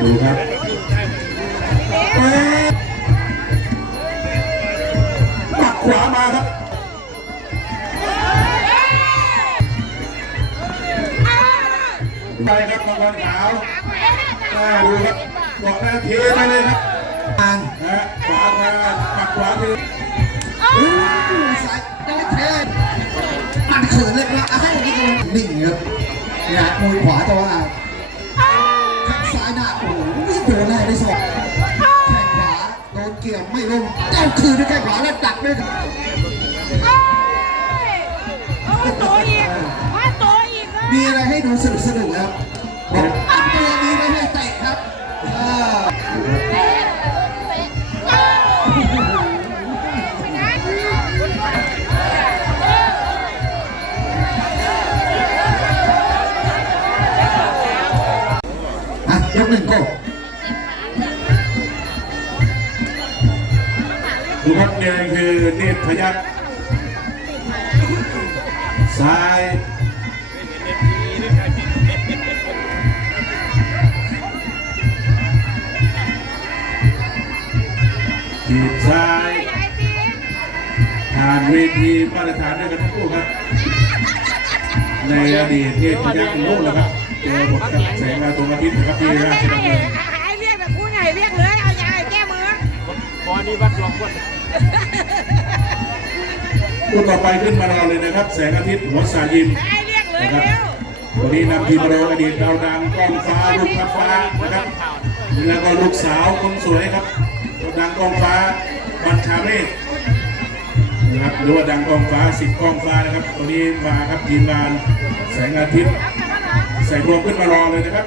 ดูครับแม่ปักขวามาครับไปครับมังกรขาวอ่าดูครับบอกหน้าเทไปเลยครับทางนะขวามาปักขวาคือสายจระเข้มันเขินเลยนะอะให้นี่คือนิ่ครับเนี่ยมวยขวาแต่ว่า ดนแรกได้สองแข้งขวาโดนเกี่ยวไม่ลงเอาคืนด้วยแข้งขวาแล้วดักด้วยตัวอีกว่าตัวอีกนะมีอะไรให้ดูสนุกสนุกครับบอกอัพตัวมีไว้ให้เตะครับอ่าอะยกหนึ่งโก้ ดูครับเนี่ยคือเนตรพยัคฆ์ซ้ายทีบซ้ายผ่านเวทีมาตรฐานด้วยกันทั้งคู่ครับ ในอดีตเนตรพยัคฆ์เป็นลูกนะครับเจอบทกับแสงดาวดวงอาทิตย์นะครับที่ราชดำเนิน คู่ต่อไปขึ้นมารอเลยนะครับ แสงอาทิตย์หัวสายิมหายเรียกเลยนะครับเร็ววันนี้นำทีมเราอดีตดาวดังกองฟ้าลูกพัดฟ้านะครับแล้วก็ลูกสาวคนสวยครับดังกองฟ้าบัญชาเมฆนะครับหรือว่าดังกองฟ้าสิบกองฟ้านะครับวันนี้มาครับทีมงานแสงอาทิตย์ใส่รวมขึ้นมารอเลยนะครับ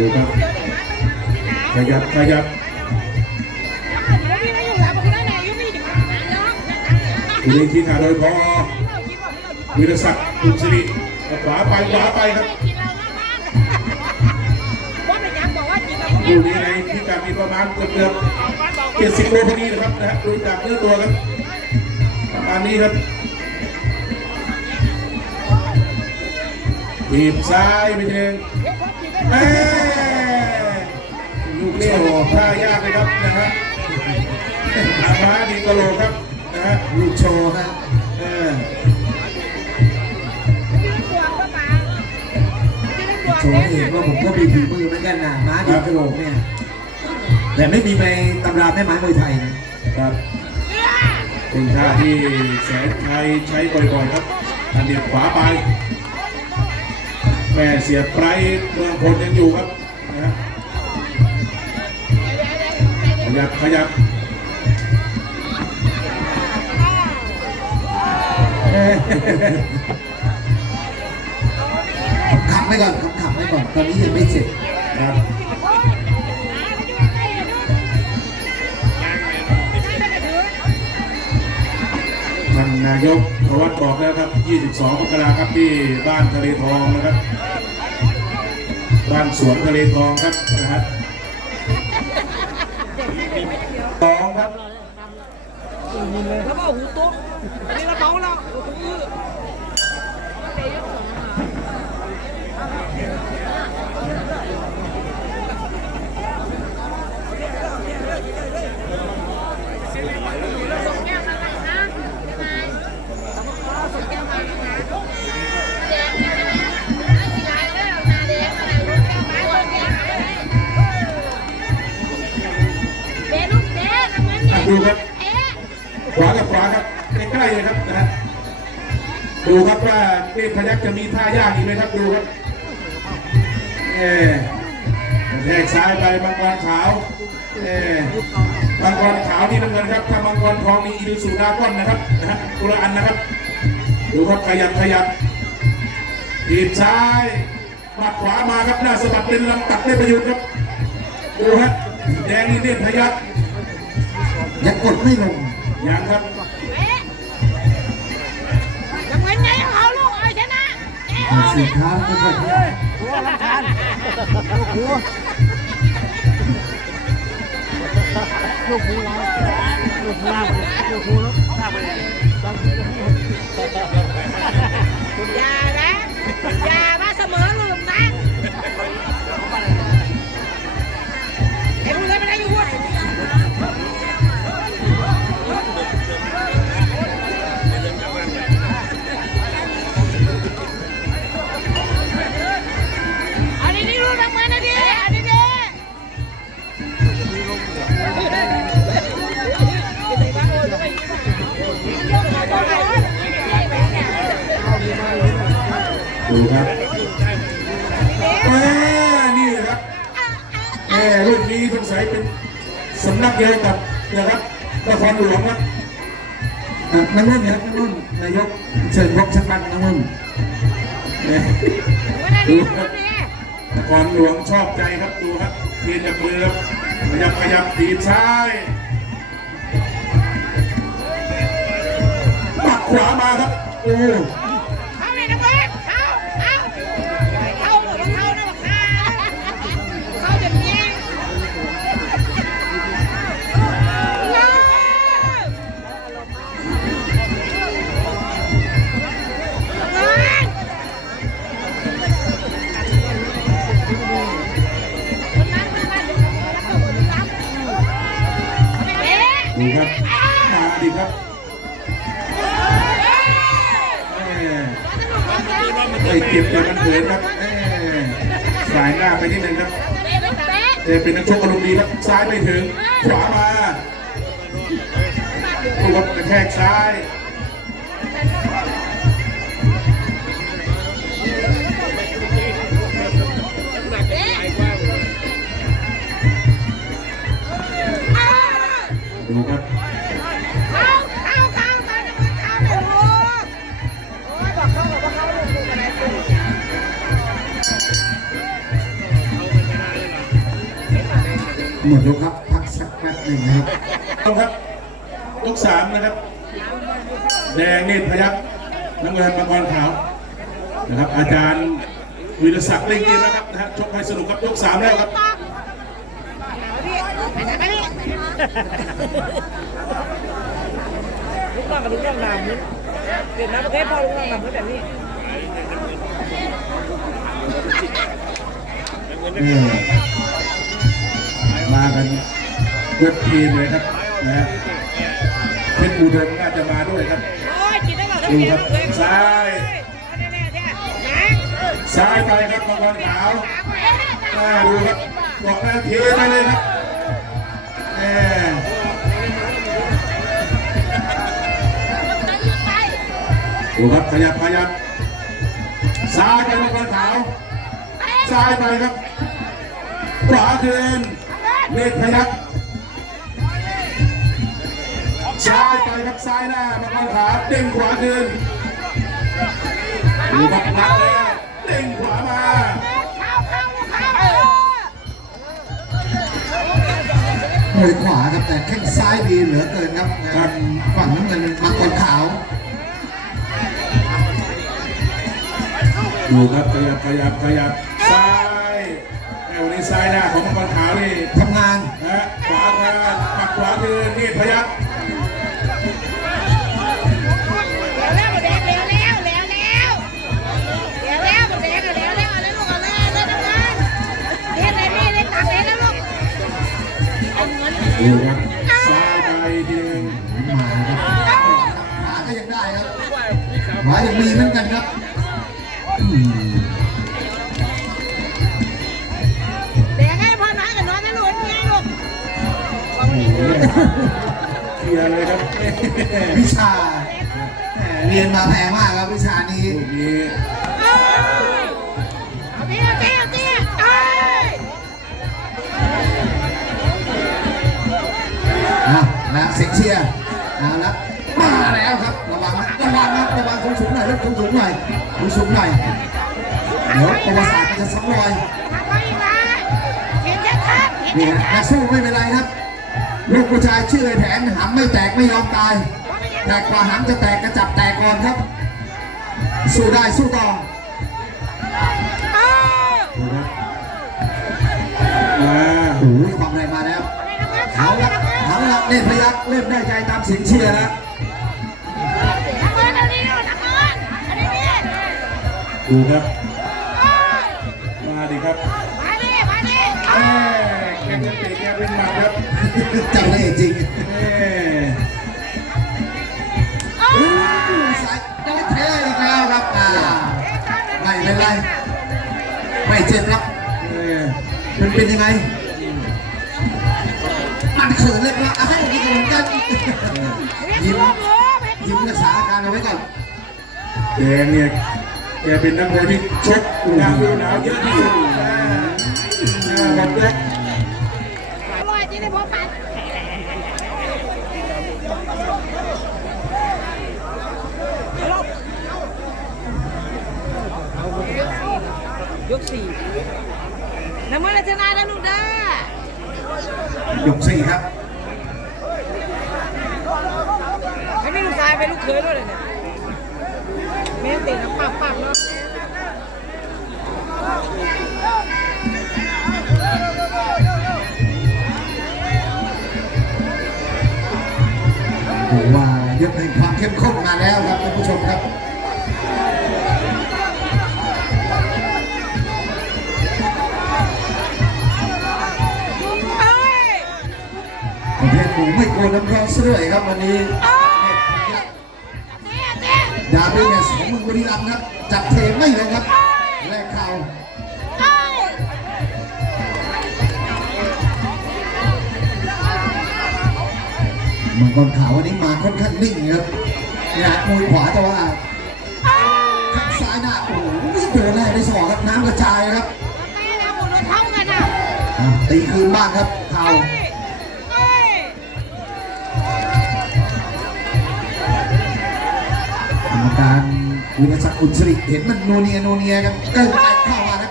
ดูครับขยับขยับอยู่ในทีมงานโดยพอวิรศักดิ์คุณสิริขวาไปขวาไปครับคู่นี้ในพิกัดมีประมาณเกือบเกือบเจ็ดสิบโลพอดีนะครับนะฮะดูจากเนื้อตัวครับประมาณนี้ครับทีบซ้ายไปทีหนึงแม่ ลูกนี้โอ้โหท่ายากเลยครับนะฮะอามาดีกะโหลกครับนะฮะลูกโชว์ครับเออโชว์ให้เห็นว่าผมก็มีฝีมือเหมือนกันนะม้าดีกระโหลกเนี่ยแต่ไม่มีในตำราแม่ไม้มวยไทยนะครับเป็นท่าที่แสนชัยใช้บ่อยๆครับอันเดียบขวาไปแม่เสียบไพรเมืองพลยังอยู่ครับ ยับขยับเอ๊ะขับไว้ก่อนขับไว้ก่อน ตอนนี้ยังไม่เสร็จครับท่านนายกธวัฒน์บอกแล้วครับ 22มกราครับที่บ้านทะเลทองนะครับ บ้านสวนทะเลทองครับนะฮะ สองครับ แล้วก็หูตุ้มอันนี้เราเมาแล้วหูอ่ ดูครับว่าเทพพยักษ์จะมีท่ายากอีกไหมครับดูครับเอแทกซ้ายไปมังกรขาวเอมังกรขาวนี่น้ำเงินครับถ้ามังกรทองมีอีดูสูดาก้อนนะครับนะฮะตัวละอันนะครับ ดูครับขยับขยับทีบซ้ายหมัดขวามาครับหน้าสะบัดเป็นลำตัดได้ประโยชน์ครับดูฮะแดงนี่เน้นพยักษ์ยังกดไม่ลงยังครับ สินค้าเป็นแบบนี้ลูกหูเราลูกหูเราลูกหูแล้วลากไปเลยอย่า แม่นี่ครับแม่รุ่นนี้สงสัยเป็นสำนักเดียวกับนะครับนครหลวงครับอะนั่งรุ่นครับนั่งรุ่นนายกเชิญพบชักบันนั่งรุ่นเนี่ยวันนี้นี่รุ่นนี้นครหลวงชอบใจครับดูครับเทียนจากมือครับขยับขยับตีนซ้ายปักขวามาครับโอ้ หน้าไปนิดนึงครับแต่เป็นนักชกอารมณ์ดีครับซ้ายไม่ถึง ขวามาดูครับกระแทกซ้าย หมดยกครับพักสักแป๊บหนึ่งนะครับต้องครับยกสามนะครับ แดงเนตรพยัคฆ์น้ำเงินมังกรขาวนะครับ อาจารย์วิรศักดิ์เล่งเกมนะครับนะฮะชกให้สนุกครับยกสามแล้วครับพี่ไปไหนไปนี่ลูกนั่งกับลูกนั่งนามนี่เด็ดนะประเทศพ่อลูกนั่งนามแบบนี้เออมา กันยกทีมเลยครับนะฮะเพชรอุดมน่าจะมาด้วยครับโอ้ยกินได้หมดทั้งดูเดีคยรัวบเลยซ้ายแน่ๆใช่ไหมซ้ายไปครับมังกรขาวอ่าดูครับเกาะหน้าเทไปเลยครับแหมดูครับขยับขยับซ้ายไปมังกรขาวซ้ายไปครับขวาคืน เมฆพยักซ้ายไปครับซ้ายหน้ามังกรขาวเด้งขวาคืนดูครับนักแล้วเด้งขวามาเข้าเข้าเข้ามวยขวาครับแต่แข้งซ้ายดีเหลือเกินครับทางฝั่งน้ำเงินมังกรขาวดูครับขยับขยับขยับซ้ายแต่วันนี้ซ้ายหน้าของมังกรขาว วาคืนนี่พยักแล้วหมดแดงแล้วแล้วแล้วแล้วแล้วแล้วหมดแดงแล้วแล้วอะไรลูกอะไรอะไรทำงานเนอะไม่เรียนตักเลยนะลูกอาเงินดูครับซ้ายไปทีหนึงมาครับขาก็ยังได้ครับขวายังมีเหมือนกันครับ เคลียร์เลยครับวิชาแหมเรียนมาแพงมากครับวิชานี้ ลูกนี้เอาเตี้ยเตี้ยเตี้ยเอ้ยอะนะเสียงเชียร์เอาละมาแล้วครับระวังนะระวังนะระวังสูงสูงๆหน่อยลูกสูงสูงๆหน่อยสูงสูงๆหน่อยเดี๋ยวประวัติศาสตร์มันจะซ้ำรอยทำไมล่ะเห็นชัดๆเห็นนี่นะชันัดกสู้ไม่เป็นไรครับ ลูกผู้ชายชื่อไอ้แผนหำไม่แตกไม่ยอมตาย แต่กว่าหำจะแตกกระจับแตกก่อนครับ สู้ได้สู้ต่อๆเอ้ยดูครับมาโอ้ยความแรงมาแล้วอะไรนะเพื่อนเอาเขาละเนี่ยนะเพื่อนเอาละเล่นพยักเริ่มได้ใจตามเสียงเชียร์แล้วน้ำเงินอันนี้ดูน้ำเงินอันนี้นี่ดูครับ มาดิครับมาดิมาดิแม่ แกจะเตะแกเป็นหมัดครับจังเลยจริงแม่อู้สายจระเข้อีกแล้วครับอ่าไม่เป็นไรไม่เจ็บหรอกแม่มันเป็นยังไง มันเขินเลยครับอะให้ดีกว่าเหมือนกันเรียกยิ้มลูกลูกเรียกยิ้มรักษาอาการเอาไว้ก่อนแดงเนี่ยแกเป็นนักมวยที่ชกหนาวหนาวเยอะที่สุดนะอ่าบ ยกสี่น้ำเงินชนะนะลูกเด้อยกสี่ครับให้ไม่ลูกชายเป็นลูกเขยด้วยเลยเนี่ยแม่เตะน้ำปักปักเนาะผมว่ายกแห่งความเข้มข้นมาแล้วครับท่านผู้ชมครับ หมูไม่กลัวน้ำร้อนซะด้วยครับวันนี้เอ้ยเจ๊เจ๊ดาบี้เนี่ยสองมือบุรีรัมย์ครับจับเทไม่ลงครับแลกเข่าเอ้ยมังกรขาววันนี้มาค่อนข้างนิ่งครับนี่นะมวยขวาแต่ว่าเอ้ยข้างซ้ายหน้าโอ้โหโดนแรกได้สองครับน้ำกระจายครับเต้นะหมุนรถเท่ากันอะอะตีคืนบ้างครับเข่า รรมการวิรศักดิ์อุณศริเห็นมันนัวเนียนัวเนียกันก็ไปเข้ามาครับ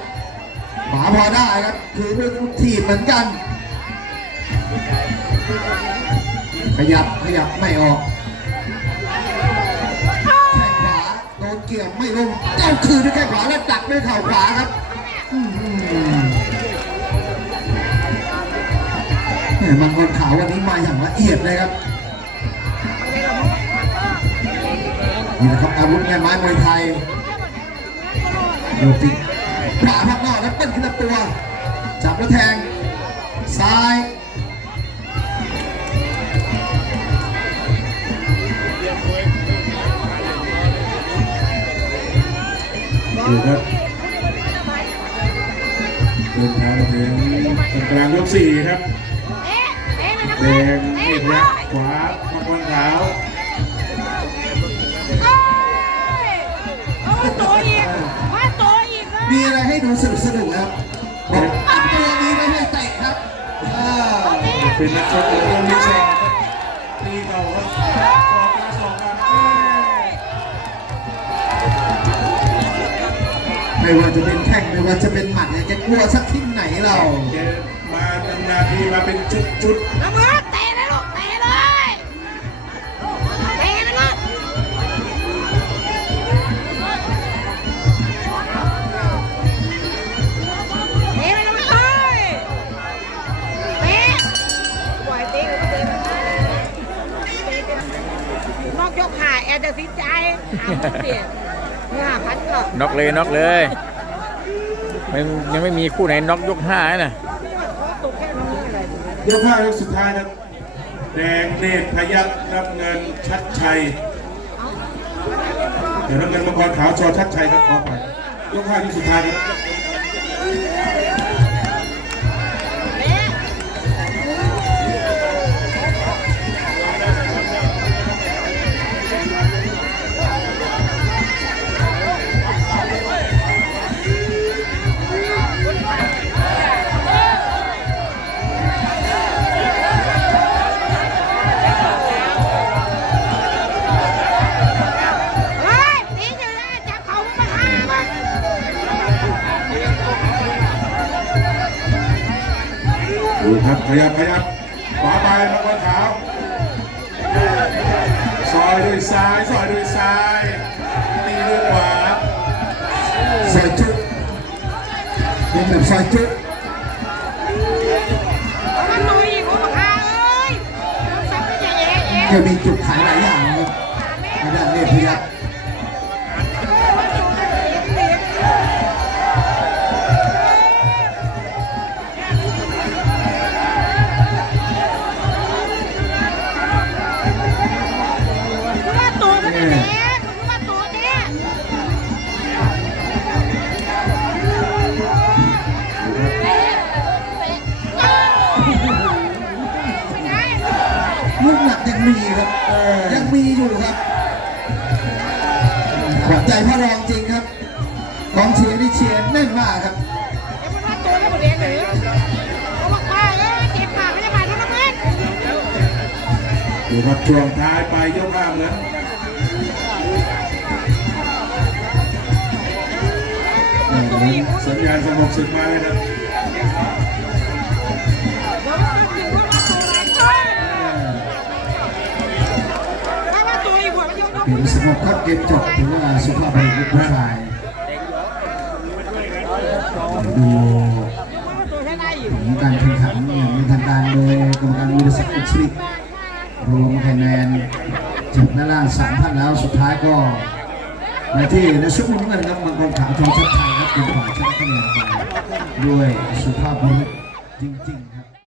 ขวาพอได้ครับ คือด้วยถีบเหมือนกัน ขยับขยับไม่ออกแข้งขวาโดนเกี่ยวไม่ลงเจ้าคืนด้วยแข้งขวาแล้วดักด้วยเข่าขวาครับมังกรขาววันนี้มาอย่างละเอียดเลยครับ นี่แหละครับอาวุธแม่ไม้มวยไทยโดนติดขวาพักนอกแล้วเปิ้ลขึ้นลำตัวจับแล้วแทง ซ้ายดูครับเดินทางมาถึงกลางยกสี่ครับเอ๊ะเอ๊ะมันน้ำแดเงินงเอ๊ะนี่เอ้นะยขวามังกรขาว มีอะไรให้ดูสนุกสนุกๆครับบอกอัพตัวนี้ไม่ให้เตะครับเออเป็นนักชกเลยต้องมีศอกครับตีเข่าครับศอกมาศอกมาไม่ว่าจะเป็นแข้งไม่ว่าจะเป็นหมัดเนี่ยแกกลัวสักที่ไหนเราแกมานานๆทีมาเป็นชุดชุดน้ำเงิน แอนจะสินใจหาพันเดียห้าพันก็น็อกเลยน็อกเลยมันยังไม่มีคู่ไหนน็อกยกห้านะตกแค่น้องอะไร ยกห้ายกสุดท้ายครับ แดงเนตรพยักน้ำเงินชัดชัย เดี๋ยวน้ำเงินมังกรขาวชอชัดชัยครับขอไปยกห้ายกสุดท้ายครับ ขยับขยับขวาไปมังกรขาวซอยด้วยซ้ายซอยด้วยซ้ายตีด้วยขวาซอยจุเป็นแบบซอยจุเอามันหน่อยอีกหัวมาฆ่าเอ้ยใส่แกมีจุดขายหลาย มีครับยังมีอยู่ครับขวัญใจพ่อรองจริงครับกองเชียร์นี่เชียร์แน่นมากครับ เดี๋ยวมันว่าตัวแล้วมันแดงเลยเขาบอกว่าเออเจ็บปากไม่ได้บาดทุกน้ำเงินดูครับช่วงท้ายไปยกห้าเหมือนสัญญาณสงบศึกมาเลยนะถ้ นยกเกมสงบครับเกมจบถือว่าสุภาพบุรุษผู้ชายดูผลการแข่งขันอย่างเป็นทางการโดยกรรมการวิทยาศักดิ์อุชริกรวมคะแนนจากด้านล่างสามท่านแล้วสุดท้ายก็มาที่ในชุดมุมเงินครับมังกรขาวทองชัดชัยครับเป็นฝ่ายชนะคะแนนไปด้วยสุภาพบุรุษจริงๆ